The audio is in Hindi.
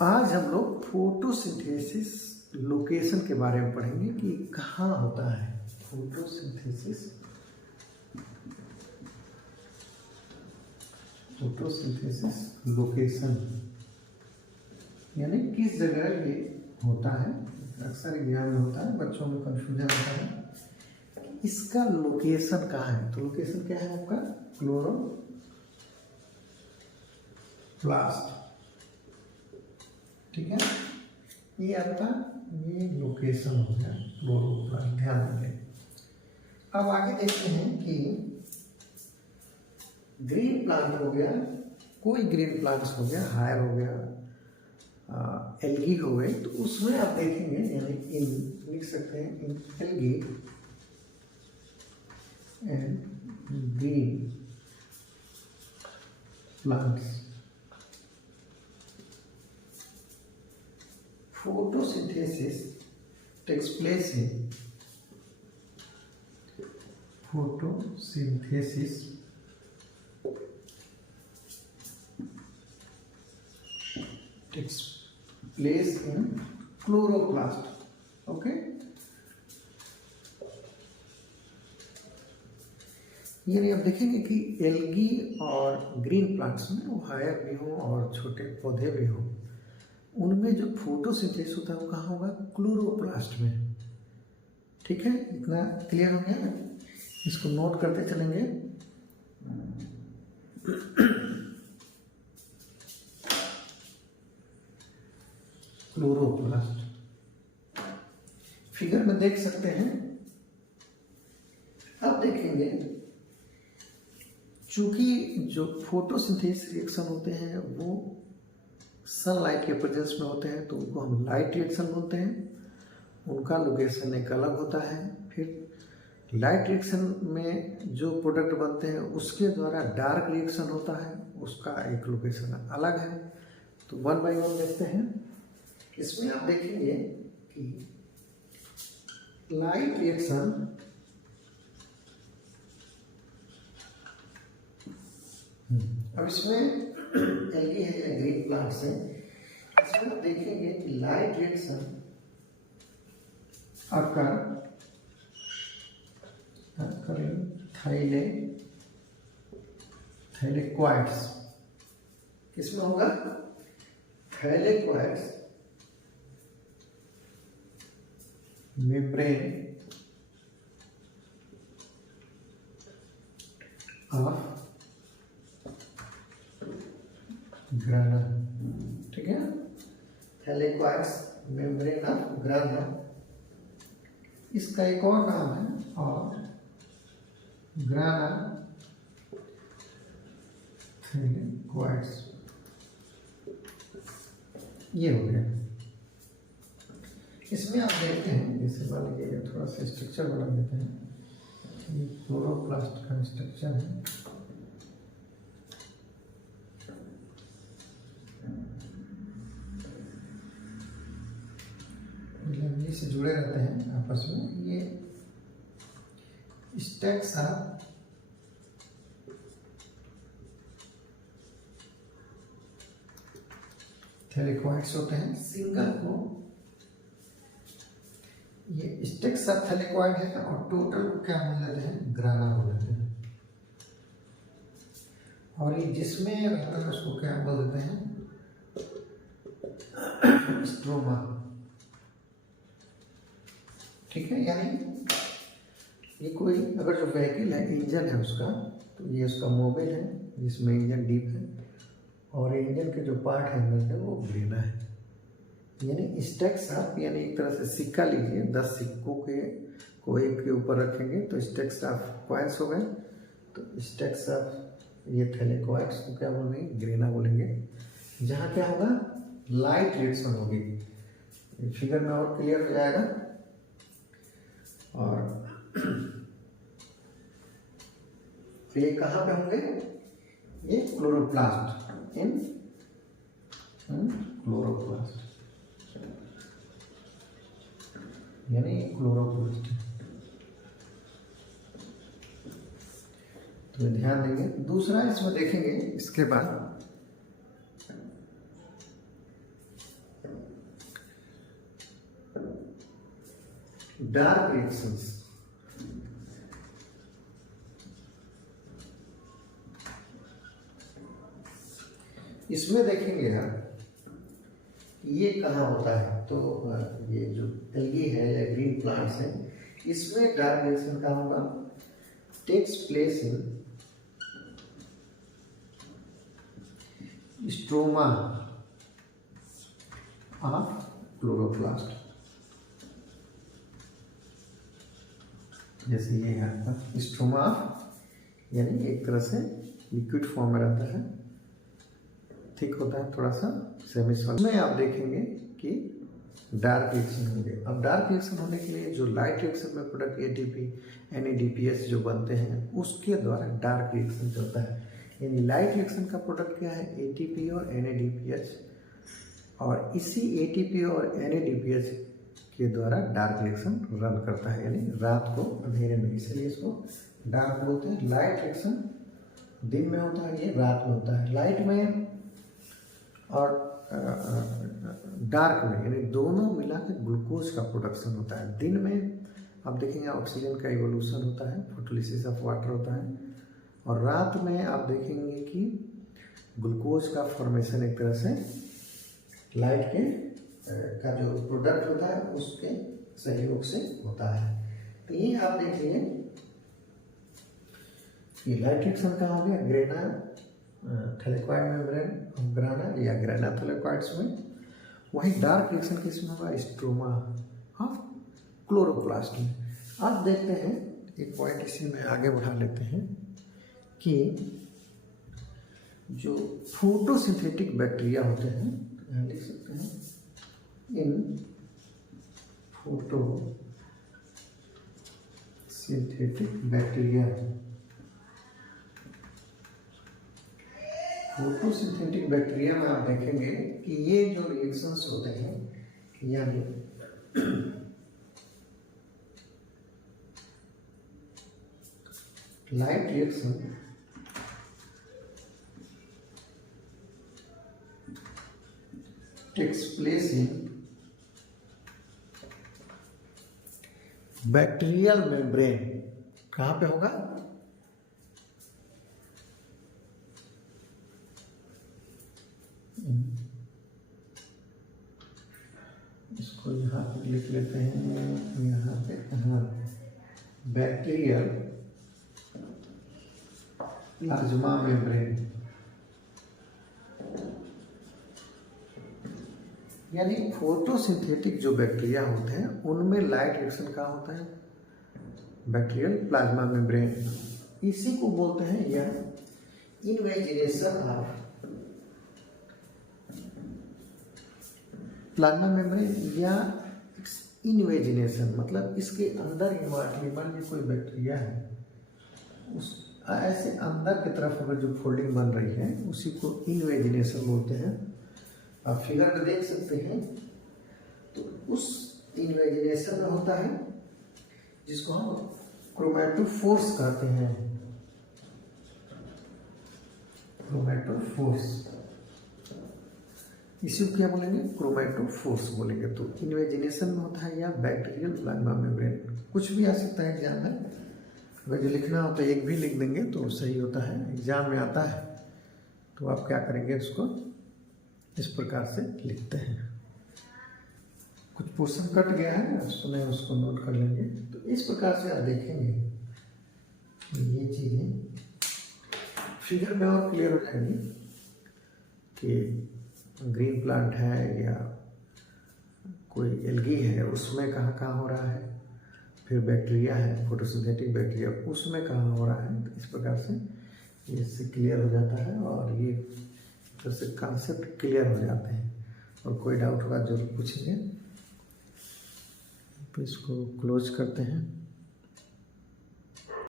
आज हम लोग फोटोसिंथेसिस लोकेशन के बारे में पढ़ेंगे कि कहाँ होता है फोटोसिंथेसिस। फोटोसिंथेसिस लोकेशन यानी किस जगह ये होता है। अक्सर एग्जाम में होता है, बच्चों में कंफ्यूजन होता है कि इसका लोकेशन कहाँ है। तो लोकेशन क्या है आपका क्लोरोप्लास्ट, ठीक है। ये आपका ये लोकेशन हो गया क्लोरोप्लास्ट, ध्यान देंगे। अब आगे देखते हैं कि ग्रीन प्लांट हो गया, कोई ग्रीन प्लांट्स हो गया, हायर हो गया, एल्गी हो गए, तो उसमें आप देखेंगे यानी इन लिख सकते हैं in algae and green plants photosynthesis takes place in photosynthesis takes place in chloroplast, okay। यानी आप देखेंगे कि एल्गी और ग्रीन प्लांट्स में वो हायर भी हो और छोटे पौधे भी हो, उनमें जो फोटोसिंथेसिस होता है वो कहाँ होगा, क्लोरोप्लास्ट में, ठीक है। इतना क्लियर हो गया ना, इसको नोट करते चलेंगे। क्लोरोप्लास्ट फिगर में देख सकते हैं। अब देखेंगे चूंकि जो फोटोसिंथेसिस रिएक्शन होते हैं वो सनलाइट के प्रेजेंस में होते हैं, तो उनको हम लाइट रिएक्शन बोलते हैं। उनका लोकेशन एक अलग होता है। फिर लाइट रिएक्शन में जो प्रोडक्ट बनते हैं उसके द्वारा डार्क रिएक्शन होता है, उसका एक लोकेशन अलग है। तो वन बाय वन देखते हैं। इसमें आप देखेंगे कि लाइट रिएक्शन अब इसमें एल्गी है या ग्रीन प्लांट्स है, इसमें आप देखेंगे कि लाइट रिएक्शन आपका थैलेक्वाइड्स किसमें होगा, थैलेक्वाइड्स मेम्ब्रेन ऑफ ग्राना, ठीक है। थैलेक्वाइड्स मेम्ब्रेन ऑफ ग्राना, इसका एक और नाम है और ग्राना थैलेक्वाइड्स, ये हो गया। इसमें आप देखते हैं, जैसे मान लीजिए थोड़ा सा स्ट्रक्चर बना देते हैं। ये क्लोरोप्लास्ट का स्ट्रक्चर है। से जुड़े रहते हैं आपस में। ये स्टैक्स ऑफ थैलेक्वाइड्स होते हैं। सिंगल को ये स्टैक्स ऑफ थैलेक्वाइड है और टोटल को क्या बोल देते हैं, ग्राना बोल देते हैं। और ये जिसमें रहता है उसको क्या बोल देते हैं, स्ट्रोमा, ठीक है। यानी ये कोई अगर जो व्हीकल है, इंजन है उसका, तो ये उसका मोबिल है जिसमें इंजन डीप है और इंजन के जो पार्ट है अंदर से वो ग्रेना है। यानी स्टैक्स ऑफ, यानी एक तरह से सिक्का लीजिए, 10 सिक्कों के को एक के ऊपर रखेंगे तो स्टैक्स ऑफ कॉइन्स हो गए। तो स्टैक्स ऑफ ये थैलेक्वाइड्स को क्या बोलेंगे, ग्रेना बोलेंगे। जहाँ क्या होगा, लाइट रिएक्शन होगी। फिगर में और क्लियर हो जाएगा। और ये कहाँ पे होंगे, ये क्लोरोप्लास्ट, इन क्लोरोप्लास्ट यानी क्लोरोप्लास्ट। तो ध्यान देंगे। दूसरा इसमें देखेंगे इसके बाद डार्क रिएक्शंस। इसमें देखेंगे आप ये कहाँ होता है, तो ये जो एल्गी है या ग्रीन प्लांट्स हैं, इसमें डार्क रिएक्शन कहाँ होगा, takes place in stroma of chloroplast. जैसे ये यहाँ पर स्ट्रोमा ऑफ यानी एक तरह से लिक्विड फॉर्म में रहता है, थिक होता है थोड़ा सा सेमी सॉलिड में। आप देखेंगे कि डार्क रिएक्शन होंगे। अब डार्क रिएक्शन होने के लिए जो लाइट रिएक्शन में प्रोडक्ट एटीपी NADPH जो बनते हैं उसके द्वारा डार्क रिएक्शन चलता है। यानी लाइट रिएक्शन का प्रोडक्ट क्या है, ATP और NADPH, और इसी ATP और NADPH के द्वारा डार्क रिएक्शन रन करता है, यानी रात को अंधेरे में, इसलिए इसको डार्क बोलते हैं। लाइट रिएक्शन दिन में होता है, ये रात में होता है। लाइट में और डार्क में यानी दोनों मिलाकर ग्लूकोज का प्रोडक्शन होता है। दिन में आप देखेंगे ऑक्सीजन का इवोल्यूशन होता है, फोटोलिसिस ऑफ वाटर होता है, और रात में आप देखेंगे कि ग्लूकोज का फॉर्मेशन एक तरह से लाइट के का जो प्रोडक्ट होता है उसके सहयोग से होता है। तो ये आप देखिए कि लाइट रिएक्शन कहाँ हो गया, ग्रेना थैलेकॉइड मेम्ब्रेन ग्राना या ग्राना थैलेकॉइड्स में। वहीं डार्क रिएक्शन किसमें होगा, स्ट्रोमा ऑफ क्लोरोप्लास्ट में। आप देखते हैं एक पॉइंट इसी में आगे बढ़ा लेते हैं कि जो फोटोसिंथेटिक बैक्टीरिया होते हैं, यहाँ लिख सकते हैं इन फोटोसिंथेटिक बैक्टीरिया, फोटोसिंथेटिक बैक्टीरिया में आप देखेंगे कि ये जो रिएक्शंस होते हैं, यानी light reaction takes place in bacterial membrane. कहाँ पे होगा, इसको यहाँ पे लिख लेते हैं, यहाँ पे कहाँ, बैक्टीरियल प्लाज्मा मेम्ब्रेन। यानी फोटोसिंथेटिक जो बैक्टीरिया होते हैं उनमें लाइट रिएक्शन का होता है, बैक्टीरियल प्लाज्मा मेम्ब्रेन। इसी को बोलते हैं यह इन्वेजिनेशन ऑफ प्लाज्मा मेम्ब्रेन, या इन्वेजिनेशन मतलब इसके अंदर मान लीजिए कोई बैक्टीरिया है, उस ऐसे अंदर की तरफ अगर जो फोल्डिंग बन रही है उसी को इन्वेजिनेशन बोलते हैं। आप फिगर में देख सकते हैं, तो उस इन्वेजिनेशन में होता है जिसको हम क्रोमैटोफोर्स कहते हैं, क्रोमैटोफोर्स, इसी को क्या बोलेंगे, क्रोमैटोफोर्स बोलेंगे। तो इन्वेजिनेशन में होता है या बैक्टीरियल प्लाज्मा मेम्ब्रेन, कुछ भी आ सकता है एग्जाम में। अगर जो लिखना हो तो एक भी लिख देंगे तो सही होता है, एग्जाम में आता है तो आप क्या करेंगे, उसको इस प्रकार से लिखते हैं। कुछ पोर्शन कट गया है, उसको नहीं, उसको नोट कर लेंगे। तो इस प्रकार से आप देखेंगे ये चीज़ें फिगर में और क्लियर हो जाएंगी कि ग्रीन प्लांट है या कोई एल्गी है उसमें कहाँ कहाँ हो रहा है, फिर बैक्टीरिया है फोटोसिंथेटिक बैक्टीरिया उसमें कहाँ हो रहा है। तो इस प्रकार से ये इससे क्लियर हो जाता है और ये तो से कॉन्सेप्ट क्लियर हो जाते हैं। और कोई डाउट होगा जरूर पूछेंगे। तो इसको क्लोज करते हैं।